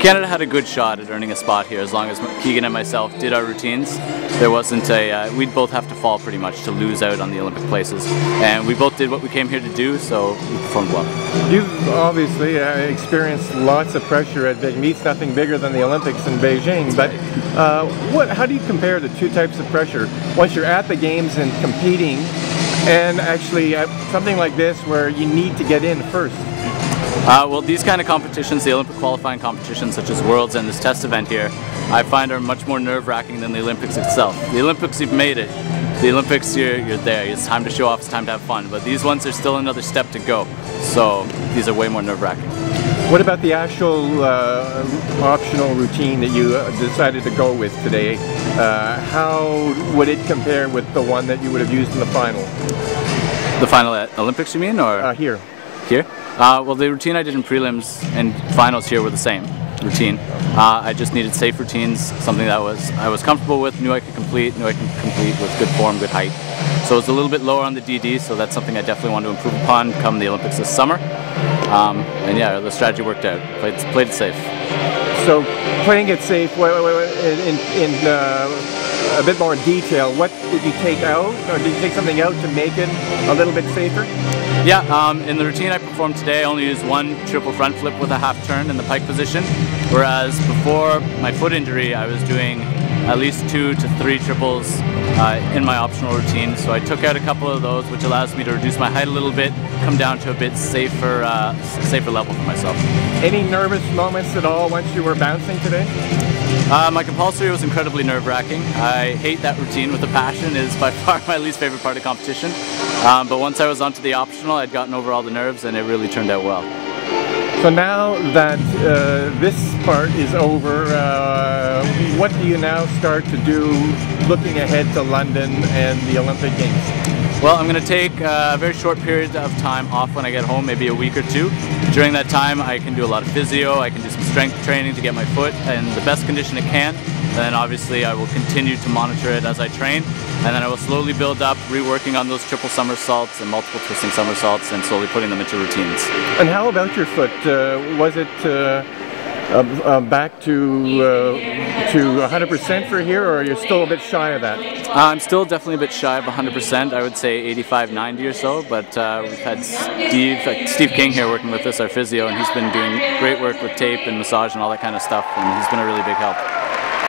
Canada had a good shot at earning a spot here as long as Keegan and myself did our routines. There wasn't we'd both have to fall pretty much to lose out on the Olympic places. And we both did what we came here to do, so we performed well. You've obviously experienced lots of pressure at big meets, nothing bigger than the Olympics in Beijing. But how do you compare the two types of pressure once you're at the games and competing and actually something like this where you need to get in first? Well, these kind of competitions, the Olympic qualifying competitions such as Worlds and this test event here, I find are much more nerve-wracking than the Olympics itself. The Olympics, you've made it. The Olympics, you're there. It's time to show off, it's time to have fun. But these ones are still another step to go. So these are way more nerve-wracking. What about the actual optional routine that you decided to go with today? How would it compare with the one that you would have used in the final? The final at Olympics, you mean? Or here. Here? Well, the routine I did in prelims and finals here were the same routine. I just needed safe routines, something that I was comfortable with, knew I could complete with good form, good height. So it was a little bit lower on the DD, so that's something I definitely want to improve upon come the Olympics this summer. And yeah, the strategy worked out. Played it safe. So playing it safe, in a bit more detail, what did you take out, or did you take something out to make it a little bit safer? Yeah, in the routine I performed today, I only used one triple front flip with a half turn in the pike position, whereas before my foot injury I was doing at least 2 to 3 triples in my optional routine. So I took out a couple of those, which allows me to reduce my height a little bit, come down to a bit safer level for myself. Any nervous moments at all once you were bouncing today? My compulsory was incredibly nerve-wracking. I hate that routine with a passion. It is by far my least favorite part of competition. But once I was onto the optional, I'd gotten over all the nerves and it really turned out well. So now that this part is over, what do you now start to do looking ahead to London and the Olympic Games? Well, I'm going to take a very short period of time off when I get home, maybe a week or 2. During that time, I can do a lot of physio, I can do some strength training to get my foot in the best condition it can. And then obviously I will continue to monitor it as I train. And then I will slowly build up, reworking on those triple somersaults and multiple twisting somersaults and slowly putting them into routines. And how about your foot? Was it back to 100% for here, or you're still a bit shy of that? I'm still definitely a bit shy of 100%. I would say 85, 90 or so, but we've had Steve King here working with us, our physio, and he's been doing great work with tape and massage and all that kind of stuff, and he's been a really big help.